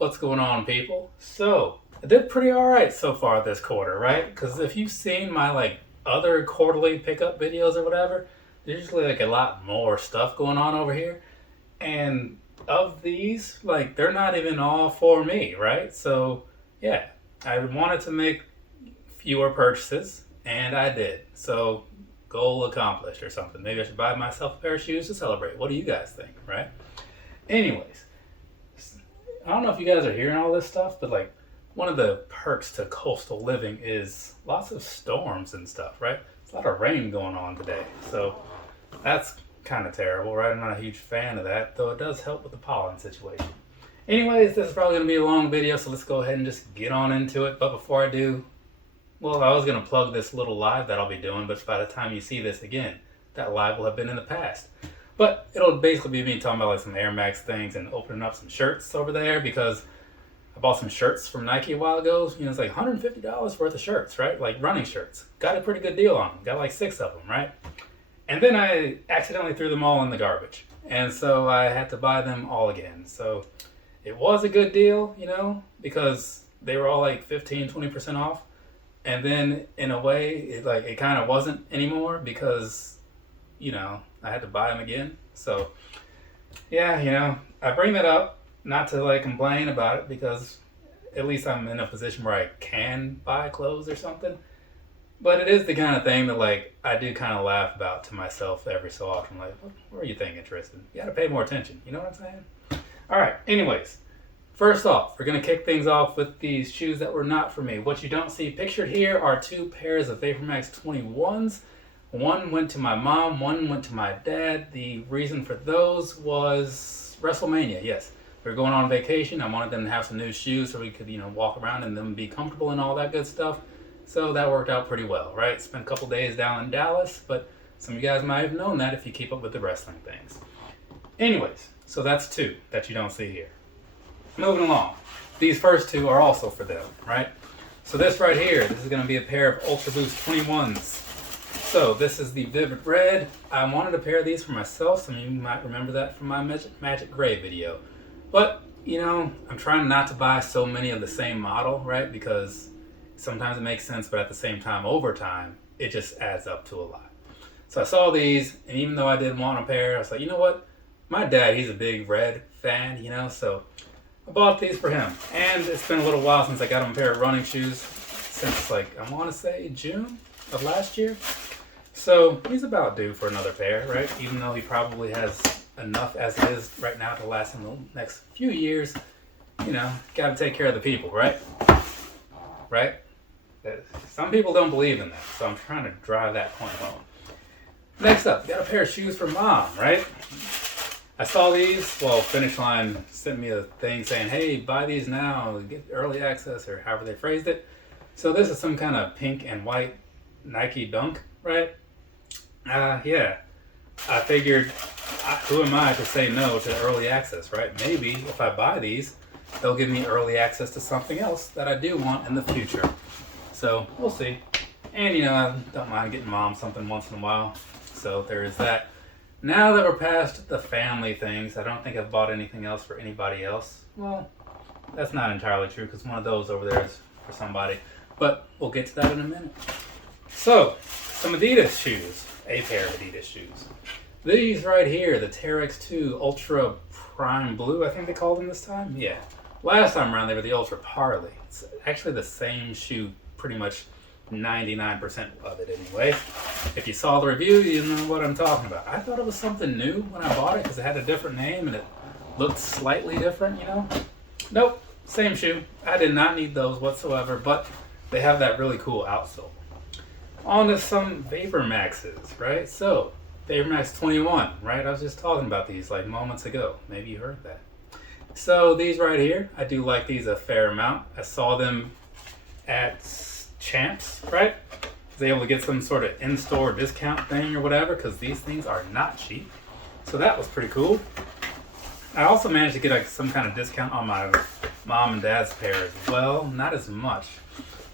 What's going on, people? So, I did pretty alright so far this quarter, right? Because if you've seen my other quarterly pickup videos or whatever, there's usually a lot more stuff going on over here. And of these, they're not even all for me, right? So, yeah, I wanted to make fewer purchases, and I did. So, goal accomplished or something. Maybe I should buy myself a pair of shoes to celebrate. What do you guys think, right? Anyways, I don't know if you guys are hearing all this stuff, but one of the perks to coastal living is lots of storms and stuff, right? There's a lot of rain going on today. So that's kind of terrible, right? I'm not a huge fan of that, though it does help with the pollen situation. Anyways, this is probably going to be a long video, so let's go ahead and just get on into it. But before I do, well, I was going to plug this little live that I'll be doing, but by the time you see this again, that live will have been in the past. But it'll basically be me talking about some Air Max things and opening up some shirts over there because I bought some shirts from Nike a while ago. It's like $150 worth of shirts, right? Like running shirts. Got a pretty good deal on them. Got like 6 of them, right? And then I accidentally threw them all in the garbage. And so I had to buy them all again. So it was a good deal, because they were all like 15, 20% off. And then in a way, it kind of wasn't anymore because I had to buy them again. So, yeah, I bring that up not to complain about it because at least I'm in a position where I can buy clothes or something. But it is the kind of thing that I do kind of laugh about to myself every so often. What are you thinking, Tristan? You got to pay more attention. You know what I'm saying? All right. Anyways, first off, we're going to kick things off with these shoes that were not for me. What you don't see pictured here are 2 pairs of VaporMax 21s. One went to my mom, one went to my dad. The reason for those was WrestleMania, yes. We were going on vacation. I wanted them to have some new shoes so we could, walk around and them be comfortable and all that good stuff. So that worked out pretty well, right? Spent a couple days down in Dallas, but some of you guys might have known that if you keep up with the wrestling things. Anyways, so that's 2 that you don't see here. Moving along. These first 2 are also for them, right? So this right here, this is going to be a pair of Ultra Boost 21s. So this is the Vivid Red. I wanted a pair of these for myself. Some of you might remember that from my Magic Gray video. But, I'm trying not to buy so many of the same model, right? Because sometimes it makes sense, but at the same time, over time, it just adds up to a lot. So I saw these, and even though I did want a pair, I was like, you know what? My dad, he's a big red fan, so I bought these for him. And it's been a little while since I got him a pair of running shoes, since I want to say June of last year. So he's about due for another pair, right? Even though he probably has enough as it is right now to last him the next few years, got to take care of the people, right? Right? Some people don't believe in that, so I'm trying to drive that point home. Next up, got a pair of shoes for mom, right? I saw these, Finish Line sent me a thing saying, hey, buy these now, get early access, or however they phrased it. So this is some kind of pink and white Nike Dunk, right? Yeah. I figured, who am I to say no to early access, right? Maybe if I buy these, they'll give me early access to something else that I do want in the future. So we'll see. And I don't mind getting mom something once in a while. So there is that. Now that we're past the family things, I don't think I've bought anything else for anybody else. Well, that's not entirely true because one of those over there is for somebody. But we'll get to that in a minute. So, some Adidas shoes. A pair of Adidas shoes. These right here, the Terex 2 Ultra Prime Blue, I think they called them this time? Yeah. Last time around, they were the Ultra Parley. It's actually the same shoe, pretty much 99% of it anyway. If you saw the review, you know what I'm talking about. I thought it was something new when I bought it because it had a different name and it looked slightly different, Nope, same shoe. I did not need those whatsoever, but they have that really cool outsole. On to some VaporMaxes, right? So, VaporMax 21, right? I was just talking about these moments ago. Maybe you heard that. So these right here, I do like these a fair amount. I saw them at Champs, right? I was able to get some sort of in-store discount thing or whatever because these things are not cheap. So that was pretty cool. I also managed to get some kind of discount on my mom and dad's pair as well. Not as much.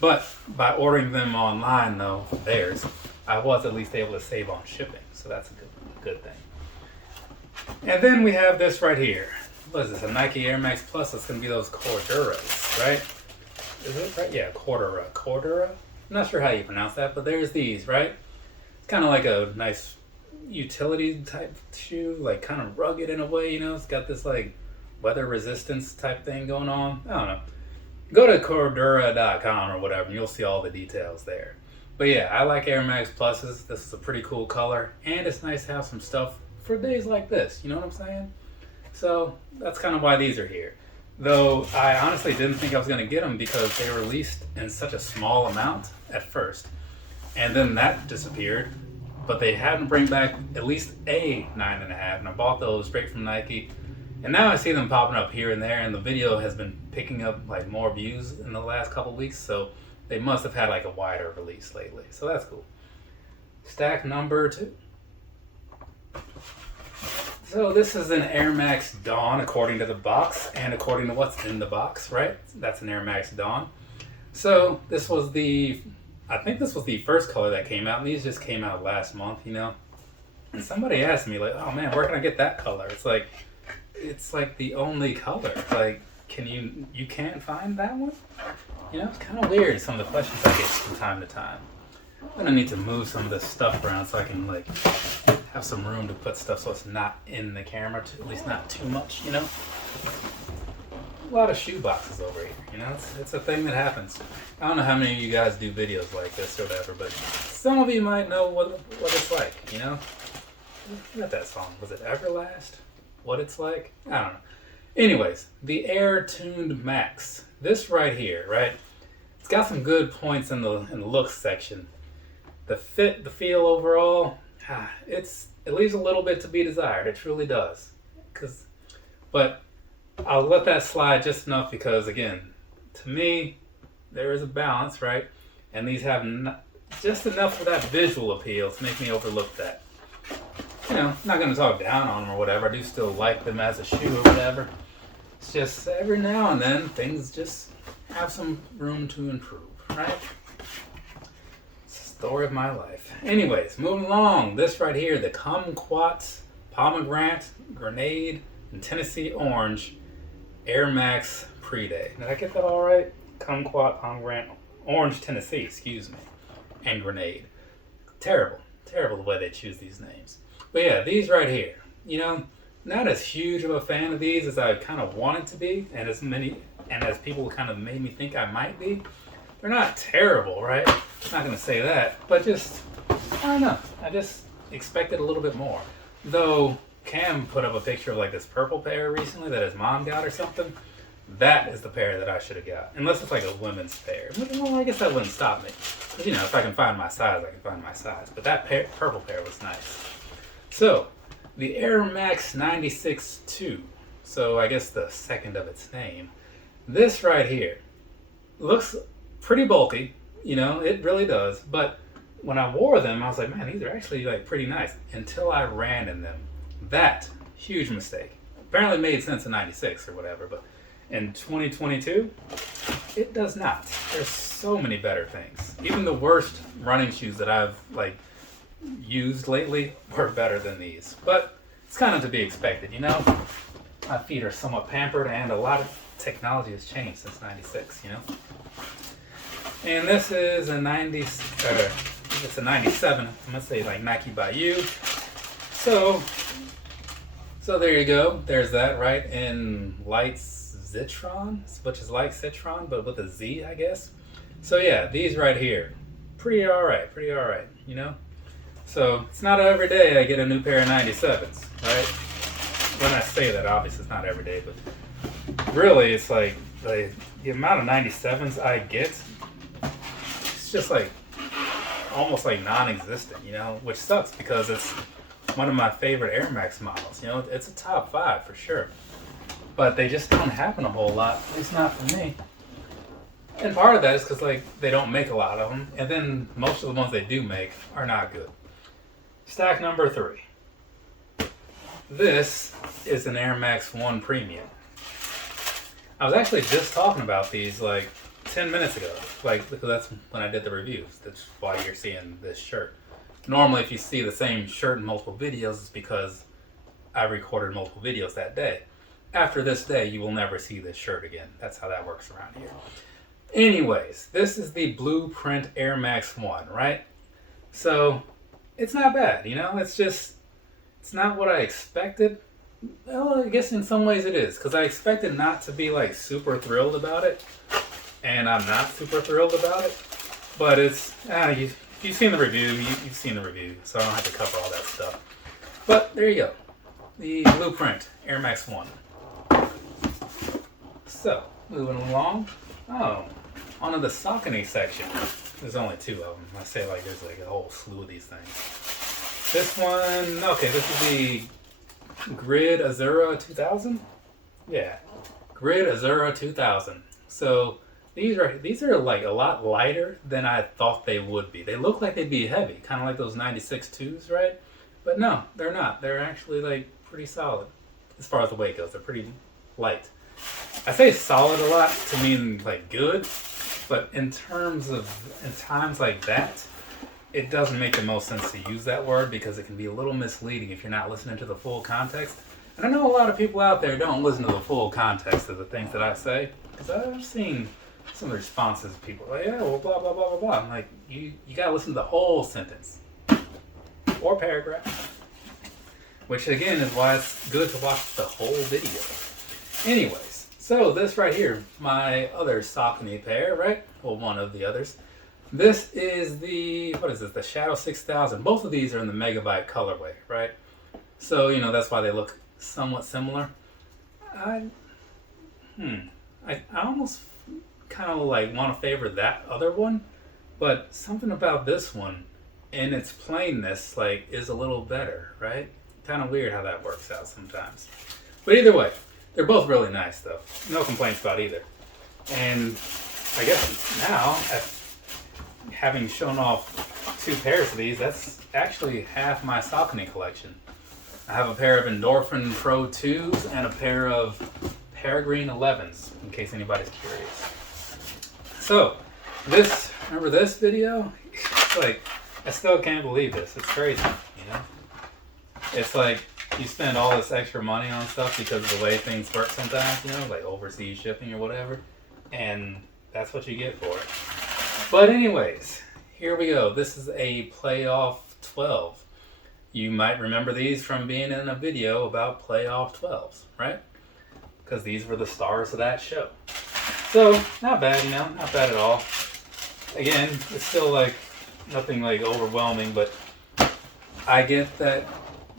But by ordering them online, though, theirs, I was at least able to save on shipping. So that's a good thing. And then we have this right here. what is this, a Nike Air Max Plus. It's going to be those Corduras, right? Is it right? Yeah, Cordura. I'm not sure how you pronounce that, but there's these, right? It's kind of like a nice utility type shoe, like kind of rugged in a way, you know? It's got this like weather resistance type thing going on. I don't know. Go to Cordura.com or whatever, and you'll see all the details there. But yeah, I like Air Max Pluses. This is a pretty cool color, and it's nice to have some stuff for days like this. You know what I'm saying? So that's kind of why these are here. Though I honestly didn't think I was going to get them because they were released in such a small amount at first, and then that disappeared. But they hadn't bring back at least a 9.5, and I bought those straight from Nike. And now I see them popping up here and there, and the video has been picking up like more views in the last couple weeks, so they must have had like a wider release lately. So that's cool. Stack number 2. So this is an Air Max Dawn according to the box and according to what's in the box, right? That's an Air Max Dawn. So this was I think this was the first color that came out, and these just came out last month, you know? And somebody asked me like, oh man, where can I get that color? It's like the only color. Like, you can't find that one? You know, it's kind of weird, some of the questions I get from time to time. I'm gonna need to move some of this stuff around so I can like have some room to put stuff so it's not in the camera, at least not too much, you know? A lot of shoe boxes over here, you know? It's a thing that happens. I don't know how many of you guys do videos like this or whatever, but some of you might know what it's like, you know? Not that song. Was it Everlast? What it's like? I don't know. Anyways, the Air Tuned Max. This right here, right? It's got some good points in the looks section. The fit, the feel overall, it leaves a little bit to be desired. It truly does. But I'll let that slide just enough because, again, to me, there is a balance, right? And these have just enough for that visual appeal to make me overlook that. You know, I'm not going to talk down on them or whatever. I do still like them as a shoe or whatever. It's just every now and then things just have some room to improve, right? It's the story of my life. Anyways, moving along. This right here, the Kumquat Pomegranate, Grenade, and Tennessee Orange Air Max Pre-Day. Did I get that all right? Kumquat Pomegranate, Orange, Tennessee, excuse me, and Grenade. Terrible the way they choose these names. But yeah, these right here, you know, not as huge of a fan of these as I kind of wanted to be, and as people kind of made me think I might be. They're not terrible, right? I'm not going to say that, but just, I don't know. I just expected a little bit more. Though Cam put up a picture of like this purple pair recently that his mom got or something. That is the pair that I should have got. Unless it's like a women's pair. Well, I guess that wouldn't stop me. But you know, if I can find my size, I can find my size. But that purple pair was nice. So, the Air Max 96-2. So, I guess the second of its name. This right here looks pretty bulky. You know, it really does. But when I wore them, I was like, man, these are actually like pretty nice. Until I ran in them. That, huge mistake. Apparently made sense in 96 or whatever, but in 2022, it does not. There's so many better things. Even the worst running shoes that I've like used lately were better than these. But it's kind of to be expected, you know? My feet are somewhat pampered and a lot of technology has changed since 96, you know? And this is a it's a 97. I'm gonna say like Nike by You. So there you go. There's that, right? In Lights Zitron, which is like Citron, but with a Z, I guess. So yeah, these right here, pretty all right, you know? So it's not every day I get a new pair of 97s, right? When I say that, obviously it's not every day, but really it's like the amount of 97s I get, it's just like almost like non-existent, you know? Which sucks because it's one of my favorite Air Max models, you know? It's a top 5 for sure. But they just don't happen a whole lot, at least not for me. And part of that is because like they don't make a lot of them, and then most of the ones they do make are not good. Stack number 3. This is an Air Max 1 Premium. I was actually just talking about these like 10 minutes ago, like because that's when I did the reviews. That's why you're seeing this shirt. Normally, if you see the same shirt in multiple videos, it's because I recorded multiple videos that day. after this day, you will never see this shirt again. That's how that works around here. Anyways, this is the Blueprint Air Max 1, right? So, it's not bad, you know? It's not what I expected. Well, I guess in some ways it is, because I expected not to be like super thrilled about it, and I'm not super thrilled about it. But it's, you've seen the review, you've seen the review, so I don't have to cover all that stuff. But there you go, the Blueprint Air Max 1. So, moving along. Oh, onto the Saucony section. There's only two of them. I say like there's like a whole slew of these things. This one, okay, this is the Grid Azura 2000? Yeah, Grid Azura 2000. So these are like a lot lighter than I thought they would be. They look like they'd be heavy, kind of like those 96 2s, right? But no, they're not. They're actually like pretty solid as far as the weight goes. They're pretty light. I say solid a lot to mean like good, but in times like that, it doesn't make the most sense to use that word because it can be a little misleading if you're not listening to the full context. And I know a lot of people out there don't listen to the full context of the things that I say, because I've seen some responses. People are like, yeah, well, blah, blah, blah, blah, blah. I'm like, you gotta listen to the whole sentence or paragraph, which again is why it's good to watch the whole video. Anyways, so this right here, my other Saucony pair, right? Well, one of the others. This is the, what is this? The Shadow 6000. Both of these are in the Megabyte colorway, right? So, you know, that's why they look somewhat similar. I almost kind of like want to favor that other one, but something about this one in its plainness like is a little better, right? Kind of weird how that works out sometimes. But either way, they're both really nice though. No complaints about either. And I guess now, having shown off two pairs of these, that's actually half my Saucony collection. I have a pair of Endorphin Pro 2s and a pair of Peregrine 11s, in case anybody's curious. So, remember this video? It's like, I still can't believe this. It's crazy, you know? It's like, you spend all this extra money on stuff because of the way things work sometimes, you know, like overseas shipping or whatever, and that's what you get for it. But anyways, here we go. This is a Playoff 12. You might remember these from being in a video about Playoff 12s, right? Because these were the stars of that show. So, not bad, you know, not bad at all. Again, it's still like nothing like overwhelming, but I get that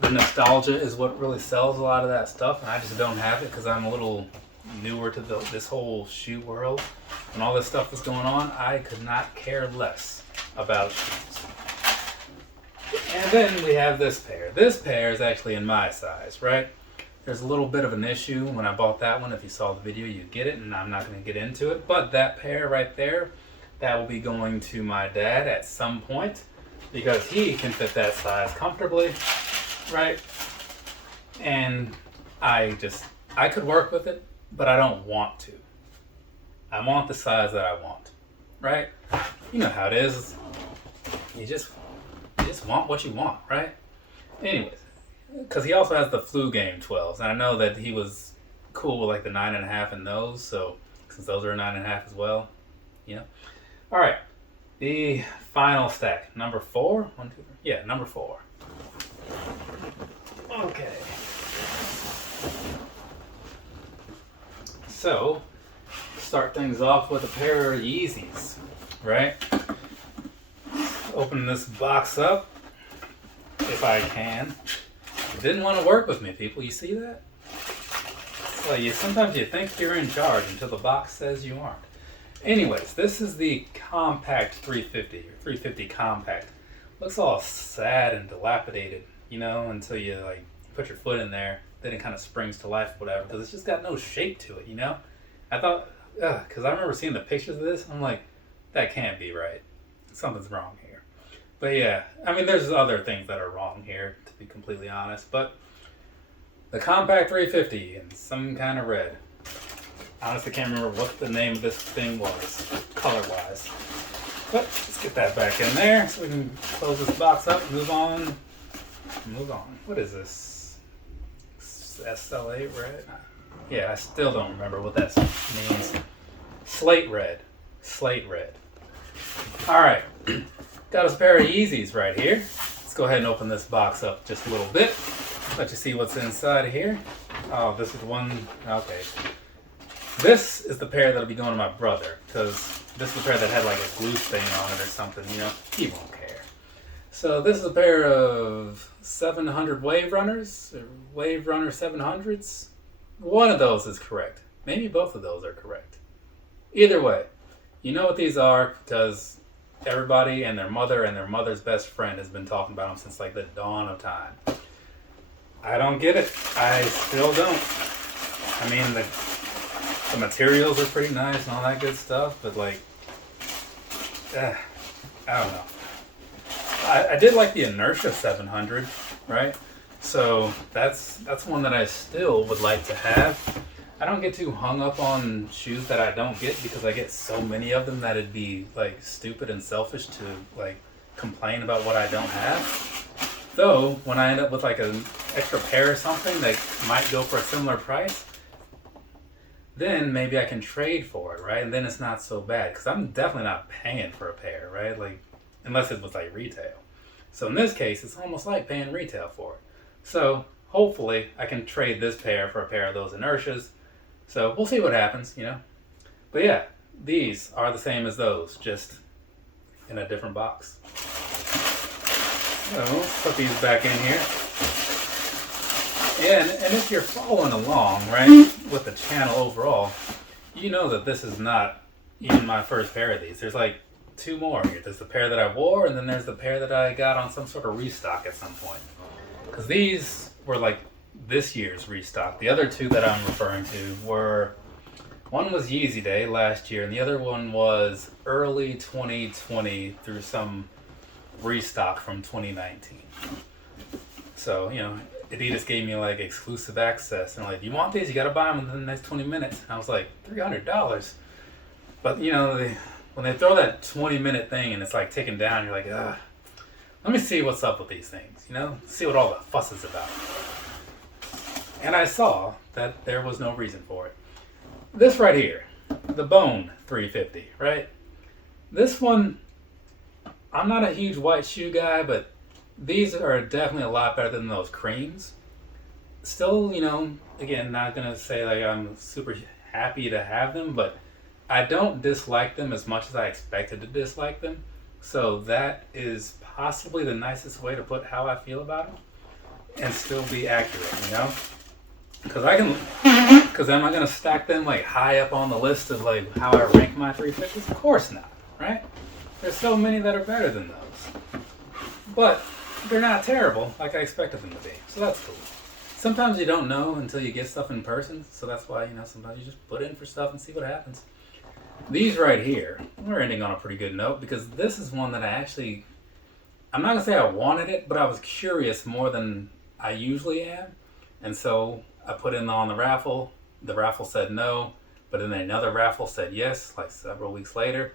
the nostalgia is what really sells a lot of that stuff, and I just don't have it because I'm a little newer to this whole shoe world. When all this stuff was going on, I could not care less about shoes. And then we have this pair. This pair is actually in my size, right? There's a little bit of an issue when I bought that one. If you saw the video, you get it, and I'm not going to get into it. But that pair right there, that will be going to my dad at some point because he can fit that size comfortably, right? And I could work with it, but I don't want to. I want the size that I want, right? You know how it is. You just want what you want, right? Anyways, because he also has the Flu Game 12s, and I know that he was cool with like the 9.5 in those, so since those are 9.5 as well, you know. All right, the final stack, number 4. 1, 2, 3. Yeah, number 4. Okay. So, start things off with a pair of Yeezys, right? Open this box up, if I can. It didn't want to work with me, people. You see that? So sometimes you think you're in charge until the box says you aren't. Anyways, this is the Compact 350, or 350 Compact. Looks all sad and dilapidated, you know, until you like put your foot in there. Then it kind of springs to life, whatever, because it's just got no shape to it, you know? I thought, because I remember seeing the pictures of this, I'm like, that can't be right. Something's wrong here. But yeah, I mean, there's other things that are wrong here, to be completely honest. But the Compact 350 in some kind of red. I honestly can't remember what the name of this thing was, color-wise. But let's get that back in there so we can close this box up and move on. What is this? SL8 red? Yeah, I still don't remember what that means. Slate red. Slate red. Alright, got us a pair of Yeezys right here. Let's go ahead and open this box up just a little bit. Let you see what's inside here. Oh, this is one. Okay. This is the pair that'll be going to my brother, because this is the pair that had like a glue stain on it or something, you know? He won't care. So this is a pair of 700 Wave Runners, or Wave Runner 700s. One of those is correct. Maybe both of those are correct. Either way, you know what these are because everybody and their mother's best friend has been talking about them since like the dawn of time. I don't get it. I still don't. I mean, the materials are pretty nice and all that good stuff, but like, I don't know. I did like the Inertia 700, right? So that's one that I still would like to have. I don't get too hung up on shoes that I don't get because I get so many of them that it'd be like stupid and selfish to like complain about what I don't have. Though when I end up with like an extra pair or something that might go for a similar price, then maybe I can trade for it, right? And then it's not so bad because I'm definitely not paying for a pair, right? Like unless it was like retail. So in this case, it's almost like paying retail for it. So hopefully I can trade this pair for a pair of those Inertias. So we'll see what happens, you know. But yeah, these are the same as those, just in a different box. So let's put these back in here. Yeah, and if you're following along, right, with the channel overall, you know that this is not even my first pair of these. There's like two more here. There's the pair that I wore, and then there's the pair that I got on some sort of restock at some point. Because these were like this year's restock. The other two that I'm referring to were, one was Yeezy Day last year, and the other one was early 2020 through some restock from 2019. So, you know, Adidas gave me like exclusive access, and like, you want these? You gotta buy them within the next 20 minutes. And I was like, $300. But you know, when they throw that 20-minute thing and it's like ticking down, you're like, let me see what's up with these things, you know? See what all the fuss is about. And I saw that there was no reason for it. This right here, the Bone 350, right? This one, I'm not a huge white shoe guy, but these are definitely a lot better than those creams. Still, you know, again, not gonna say like I'm super happy to have them, but I don't dislike them as much as I expected to dislike them. So that is possibly the nicest way to put how I feel about them and still be accurate, you know? Because am I going to stack them like high up on the list of like how I rank my 350s? Of course not, right? There's so many that are better than those. But they're not terrible like I expected them to be. So that's cool. Sometimes you don't know until you get stuff in person. So that's why, you know, sometimes you just put in for stuff and see what happens. These right here, we're ending on a pretty good note because this is one that I'm not going to say I wanted it, but I was curious more than I usually am. And so I put in on the raffle. The raffle said no, but then another raffle said yes, like several weeks later,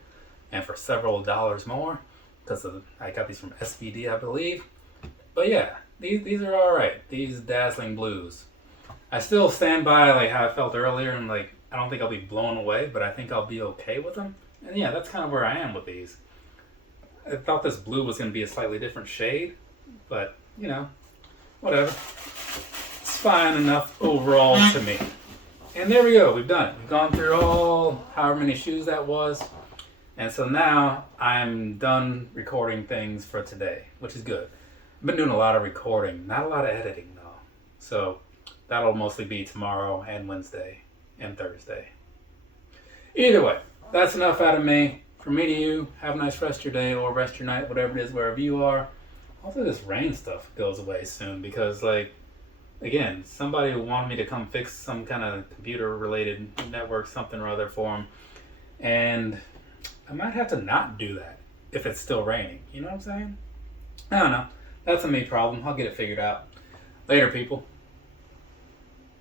and for several dollars more, because I got these from SVD, I believe. But yeah, these are all right. These dazzling blues. I still stand by like how I felt earlier, and like I don't think I'll be blown away, but I think I'll be okay with them. And yeah, that's kind of where I am with these. I thought this blue was going to be a slightly different shade, but you know, whatever. It's fine enough overall to me. And there we go, we've done it. We've gone through all however many shoes that was. And so now I'm done recording things for today, which is good. I've been doing a lot of recording, not a lot of editing though. So that'll mostly be tomorrow and Wednesday and Thursday. Either way, that's enough out of me. From me to you, have a nice rest of your day or rest your night, whatever it is, wherever you are. Hopefully this rain stuff goes away soon because like, again, somebody wanted me to come fix some kind of computer-related network, something or other for them. And I might have to not do that if it's still raining. You know what I'm saying? I don't know. That's a me problem. I'll get it figured out. Later, people.